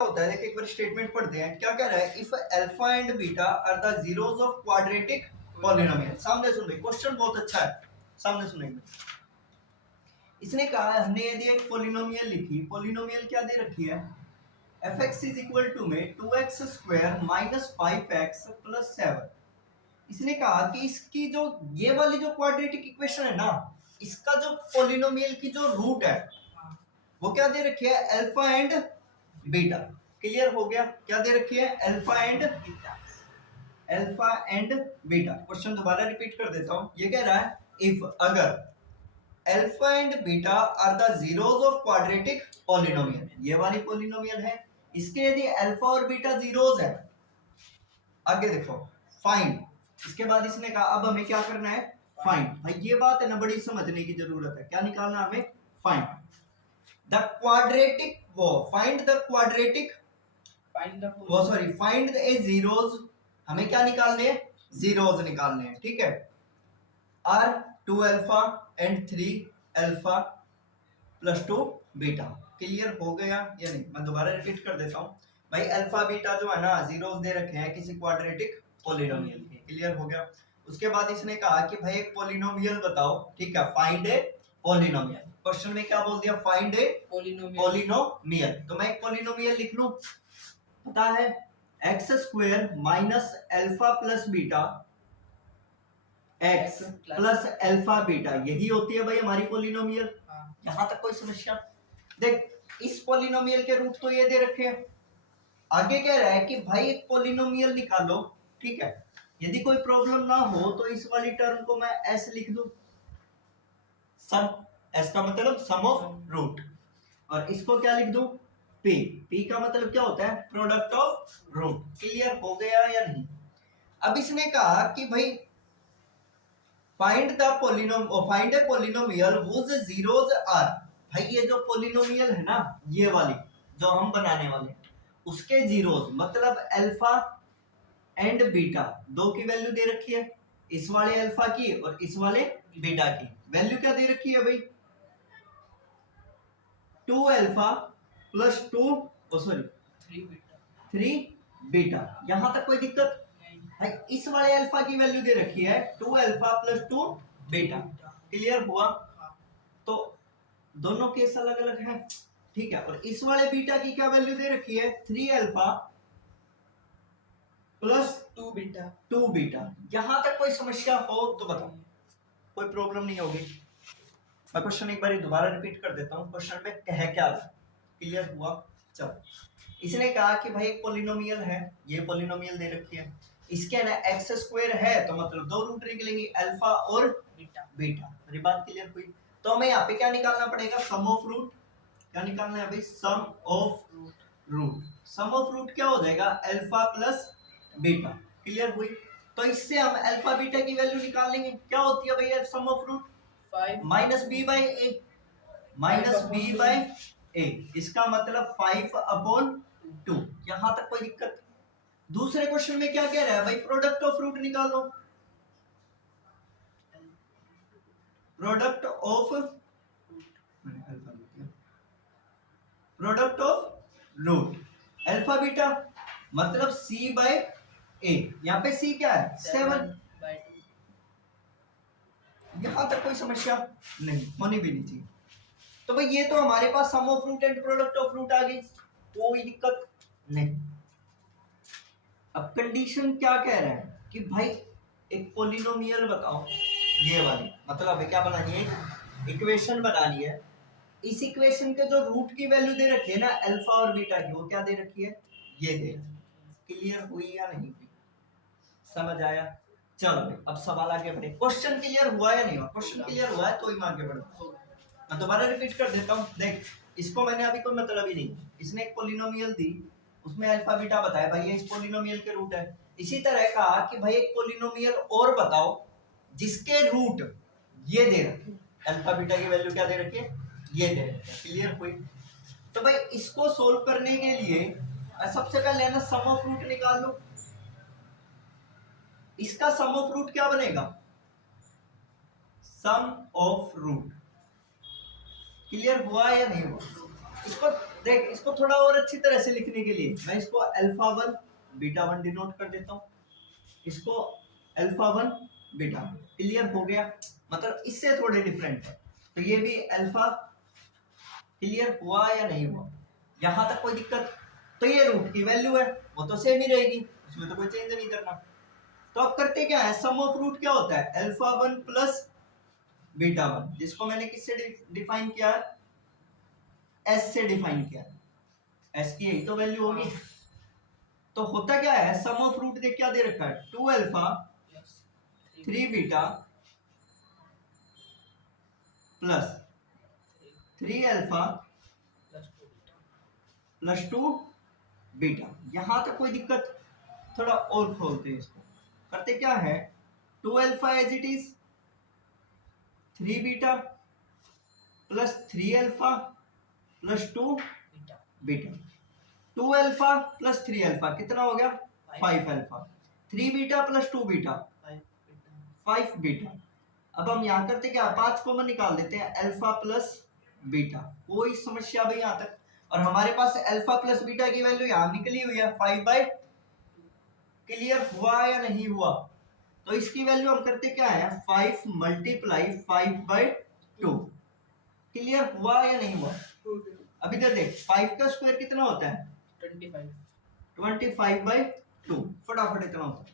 होता है, देखिए एक बार स्टेटमेंट पढ़ते हैं, क्या कह रहा है, if alpha and beta are the zeros of quadratic polynomial. सामने सुन भाई, क्वेश्चन बहुत अच्छा है, सामने सुनेंगे। इसने कहा हमने यदि एक पॉलिनोमियल लिखी, पॉलिनोमियल क्या दे रखी है, fx इज इक्वल टू में 2x square minus 5x plus 7। इसने कहा कि इसकी जो ये वाली जो क्वाड्रेटिक इक्वेशन है ना, इसका जो पॉलिनोमियल की जो रूट है वो क्या दे रखी है, अल्फा एंड बीटा। क्लियर हो गया, क्या दे रखी है, alpha and beta, alpha and beta. Question दोबारा रिपीट कर देता हूं, ये कह रहा है इफ अगर alpha and beta are the zeros of quadratic polynomial, ये वाली पॉलिनोमियल है, इसके यदि अल्फा और बीटा जीरोस है, आगे देखो फाइंड, इसके बाद इसने कहा अब हमें क्या करना है, फाइंड। भाई ये बात है ना, बड़ी समझने की जरूरत है, क्या निकालना हमें, फाइंड द क्वाड्रेटिक, वो फाइंड द क्वाड्रेटिक, वो सॉरी फाइंड ए जीरोस, हमें क्या निकालने हैं, जीरोस निकालने हैं, ठीक है। Are 2 alpha and 3 alpha plus 2 beta. Clear हो गया या नहीं, मैं दोबारा रिपीट कर देता हूं भाई, अल्फा बीटा जो है ना जीरोस दे रखे हैं किसी क्वाड्रेटिक पॉलिनोमियल के। क्लियर हो गया। उसके बाद इसने कहा कि भाई एक पॉलिनोमियल बताओ, ठीक है, फाइंड ए पॉलिनोमियल। क्वेश्चन में क्या बोल दिया, फाइंड ए पॉलिनोमियल। तो मैं एक पॉलिनोमियल लिख लूं, पता है x square minus alpha plus beta x plus alpha beta, यही होती है भाई हमारी पॉलिनोमियल। यहां तक कोई समस्या, देख इस पॉलिनोमियल के रूट तो ये दे रखे हैं, आगे कह रहा है कि भाई एक पॉलिनोमियल निकालो, ठीक है। यदि कोई प्रॉब्लम ना हो तो इस वाली टर्म को मैं एस लिख दूं, सम, एस का मतलब सम ऑफ रूट, और इसको क्या लिख दूं, पी। पी का मतलब क्या होता है, प्रोडक्ट ऑफ रूट। क्लियर हो गया या नहीं। अब इसने कहा कि भाई find the find a polynomial whose zeros are. भाई ये जो पॉलिनोमियल है ना, ये वाली जो हम बनाने वाले, उसके जीरोस मतलब अल्फा एंड बीटा, दो की वैल्यू दे रखी है, इस वाले अल्फा की और इस वाले बीटा की वैल्यू क्या दे रखी है भाई, 2 अल्फा प्लस 2 सॉरी 3 बीटा। यहां तक कोई दिक्कत भाई, इस वाले अल्फा की वैल्यू दे रखी है 2 अल्फा प्लस 2 बीटा। क्लियर हुआ। तो दोनों केस अलग अलग हैं, ठीक है। और इस वाले बीटा की क्या वैल्यू दे रखी है, 3 अल्फा प्लस 2 बीटा। यहां तक कोई समस्या हो तो बताओ, कोई प्रॉब्लम नहीं होगी। मैं क्वेश्चन एक बार दोबारा रिपीट कर देता हूं, क्वेश्चन में कह क्या रहा। क्लियर हुआ। चलो इसने कहा कि भाई एक पॉलिनोमियल है, ये पॉलिनोमियल दे रखी है, इसके ना एक्स स्क्वायर है तो मतलब दो रूट निकलेंगे, अल्फा और बीटा। मेरी बात क्लियर हुई। तो हमें यहाँ पे क्या निकालना पड़ेगा, सम ऑफ रूट। क्या निकालना है भाई, sum of root. Sum of root क्या हो जाएगा, अल्फा प्लस बीटा। क्लियर हुई। तो इससे हम अल्फा बीटा की वैल्यू निकाल लेंगे, क्या होती है भैया sum of root, minus B by A, minus B by A, इसका मतलब 5/2। यहां तक कोई दिक्कत। दूसरे क्वेश्चन में क्या कह रहा है भाई, प्रोडक्ट ऑफ रूट निकालो, product of root alpha beta मतलब सी बाय ए। यहां पे सी क्या है, 7। यहां तक कोई समस्या नहीं, होनी भी नहीं थी। तो भाई ये तो हमारे पास sum of root and product of root आ गई, कोई दिक्कत नहीं। अब कंडीशन क्या कह रहा है कि भाई एक पॉलिनोमियल बताओ, ये वाली मतलब क्या बनानी है, इक्वेशन बनानी है। इस इक्वेशन के जो रूट की वैल्यू दे रखी है ना अल्फा और बीटा की, वो क्या दे रखी है, ये दे रखी। क्लियर हुई या नहीं हुई, समझ आया। चलो भाई अब सवाल आगे बढ़े। क्वेश्चन क्लियर हुआ या नहीं हुआ, क्वेश्चन क्लियर हुआ है तो ही आगे बढ़ो। मैं दोबारा रिपीट कर देता हूँ, देख इसको मैंने अभी कोई मतलब ही नहीं, इसने एक पॉलिनोमियल दी, उसमें अल्फा बीटा बताया, भाई ये इस पॉलिनोमियल के रूट है। इसी तरह कहा कि भाई एक पॉलिनोमियल और बताओ जिसके रूट ये दे रखे, अल्फा बीटा की वैल्यू क्या दे रखी है, ये दे रखी है। क्लियर हुई। तो भाई इसको सोल्व करने के लिए सबसे पहले ना सम ऑफ रूट निकाल लो। इसका सम ऑफ रूट क्या बनेगा, सम ऑफ रूट। क्लियर हुआ या नहीं हुआ। इसको देख इसको थोड़ा और अच्छी तरह से लिखने के लिए मैं इसको अल्फा 1 बीटा 1 डिनोट कर देता हूँ, इसको अल्फा 1 बीटा 1। क्लियर हो गया, मतलब इससे थोड़े डिफरेंट है। तो ये भी अल्फा, क्लियर हुआ या नहीं हुआ, यहां तक कोई दिक्कत? तो ये रूट की वैल्यू है, वो तो सेम ही रहेगी, उसमें तो कोई चेंज नहीं करना। तो अब करते क्या है, सम ऑफ रूट क्या होता है, अल्फा 1 प्लस बीटा 1, जिसको मैंने किससे डिफाइन किया है, एस से डिफाइन किया है, एस की यही तो वैल्यू होगी। तो होता क्या है, सम ऑफ रूट देख क्या दे रखा है, 2 alpha 3 beta plus 3 alpha plus 2 beta. यहां तक कोई दिक्कत? थोड़ा और खोलते हैं इसको, करते क्या है, 2 alpha as it is, 3 beta plus 3 alpha plus 2 beta. 2 alpha plus 3 alpha कितना हो गया, 5 alpha. 3 beta plus 2 beta 5 beta. अब हम यहाँ करते क्या, 5 कॉमन निकाल देते हैं, अल्फा प्लस बीटा, कोई समस्या भाई यहाँ तक? और हमारे पास अल्फा प्लस बीटा की वैल्यू यहाँ निकली हुई है 5/, क्लियर हुआ या नहीं हुआ? तो इसकी वैल्यू हम करते क्या है, 5 मल्टीप्लाई 5/2। क्लियर हुआ या नहीं हुआ? अभी तो देख 5 का स्क्वायर कितना होता है, 25/2, फटाफट इतना होता है।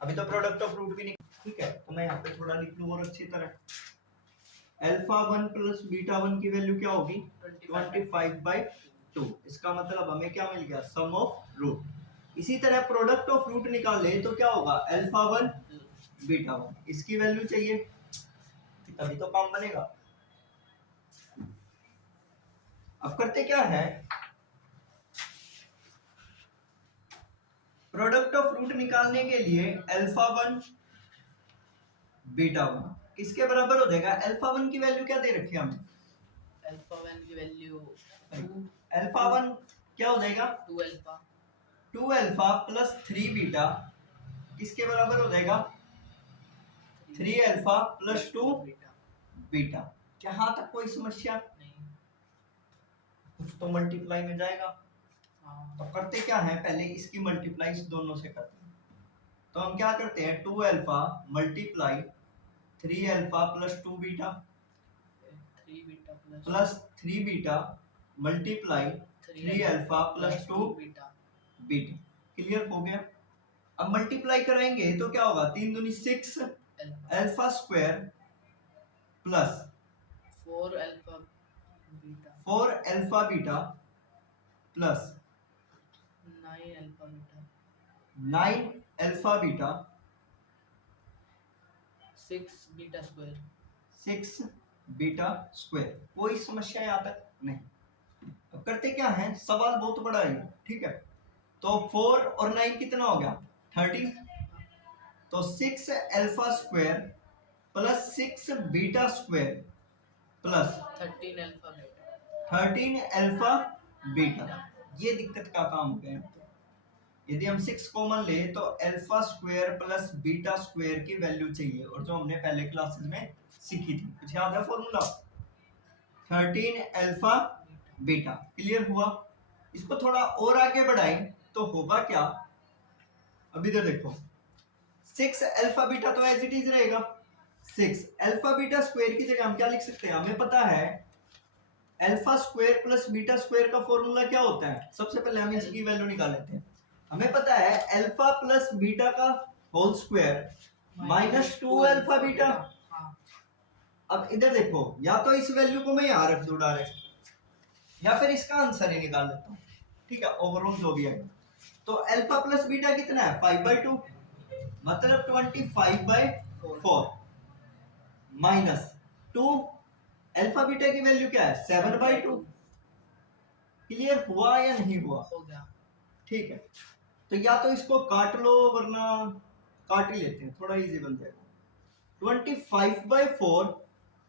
अभी तो प्रोडक्ट ऑफ रूट भी नहीं, ठीक है। तो मैं यहाँ पे थोड़ा लिख लूँ और अच्छी तरह, अल्फा 1 प्लस बीटा 1 की वैल्यू क्या होगी, 25/2। इसका मतलब हमें क्या मिल गया, सम ऑफ रूट। इसी तरह प्रोडक्ट ऑफ रूट निकाल ले तो क्या होगा, अल्फा 1 बीटा 1, इसकी वैल्यू चाहिए, तभी तो काम बनेगा। अब करते क्या है, प्रोडक्ट ऑफ रूट निकालने के लिए अल्फा 1 बीटा 1 किसके बराबर हो जाएगा, अल्फा 1 की वैल्यू क्या दे रखी है हमें, अल्फा 1 की वैल्यू अल्फा 1 क्या हो जाएगा, 2 अल्फा प्लस 3 बीटा किसके बराबर हो जाएगा, 3 अल्फा प्लस 2 बीटा। यहाँ तक कोई समस्या नहीं, कुछ तो मल्टीप्लाई में जाएगा। तो करते क्या है, पहले इसकी मल्टीप्लाई इस दोनों से करते हैं। तो हम क्या करते हैं, 2 alpha multiply 3 alpha plus 2 beta plus 3 beta multiply 3 alpha plus 2 beta. Clear हो गया? अब मल्टीप्लाई कराएंगे तो क्या होगा, 3 दूनी 6 alpha square plus 4 alpha beta plus 9 alpha beta 6 beta square 6 beta square. कोई समस्या यहाँ तक नहीं। अब करते क्या है, सवाल बहुत बड़ा है, ठीक है। तो 4 और 9 कितना हो गया, 30। तो 6 alpha square plus 6 beta square plus 13 alpha beta. ये दिक्कत का काम हो गया। यदि हम 6 कॉमन ले तो alpha square plus beta square की वैल्यू चाहिए, और जो हमने पहले क्लासेस में सीखी थी, कुछ याद है फॉर्मूला, 13 अल्फा बीटा। क्लियर हुआ? इसको थोड़ा और आगे बढ़ाएं तो होगा क्या, अभी तो देखो 6 अल्फा बीटा तो एज इट इज रहेगा, 6 अल्फा बीटा स्क्वायर की जगह हम क्या लिख सकते हैं, हमें पता है alpha square plus beta square का फॉर्मूला क्या होता है। सबसे पहले हम इसकी वैल्यू निकाल लेते हैं। हमें पता है अल्फा प्लस बीटा का whole square minus 2 alpha beta. अब इधर देखो, या तो इस वैल्यू को मैं यहां रख दूं डायरेक्ट, या फिर इसका आंसर ही निकाल लेता हूं, ठीक है, ओवरऑल जो भी आएगा। तो अल्फा प्लस बीटा कितना है, 5/2, मतलब 25/4 माइनस 2 अल्फा बीटा की वैल्यू क्या है, 7/2। क्लियर हुआ या नहीं हुआ? हो गया, ठीक है। तो या तो इसको काट लो, वरना काट ही लेते हैं, थोड़ा इजी बन जाएगा। 25/4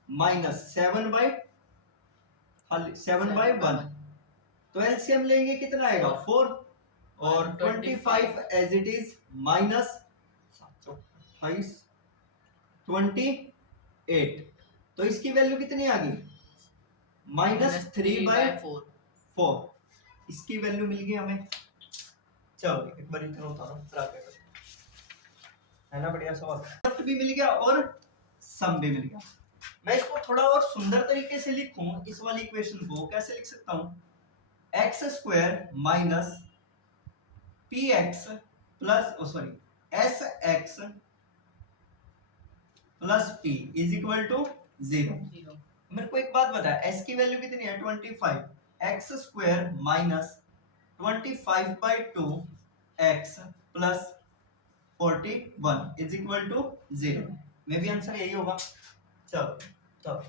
माइनस 7/1, तो एलसीएम लेंगे कितना आएगा, 4, और 25 एज इट इज माइनस 28, तो इसकी वैल्यू कितनी आ गई, -3/4। 4 इसकी वैल्यू मिल गई हमें। चलो एक बार इतना उतारो ब्रैकेट, है ना बढ़िया सवाल। प्रोडक्ट भी मिल गया और सम भी मिल गया। मैं इसको थोड़ा और सुंदर तरीके से लिखूं, इस वाली इक्वेशन को कैसे लिख सकता हूं, x square minus p x plus s x plus p is equal to 0। 0 मेरे को एक बात बता, एस की वैल्यू कितनी है 25, x square minus 25/2 x plus 41 is equal to 0। मे भी आंसर यही होगा। चलो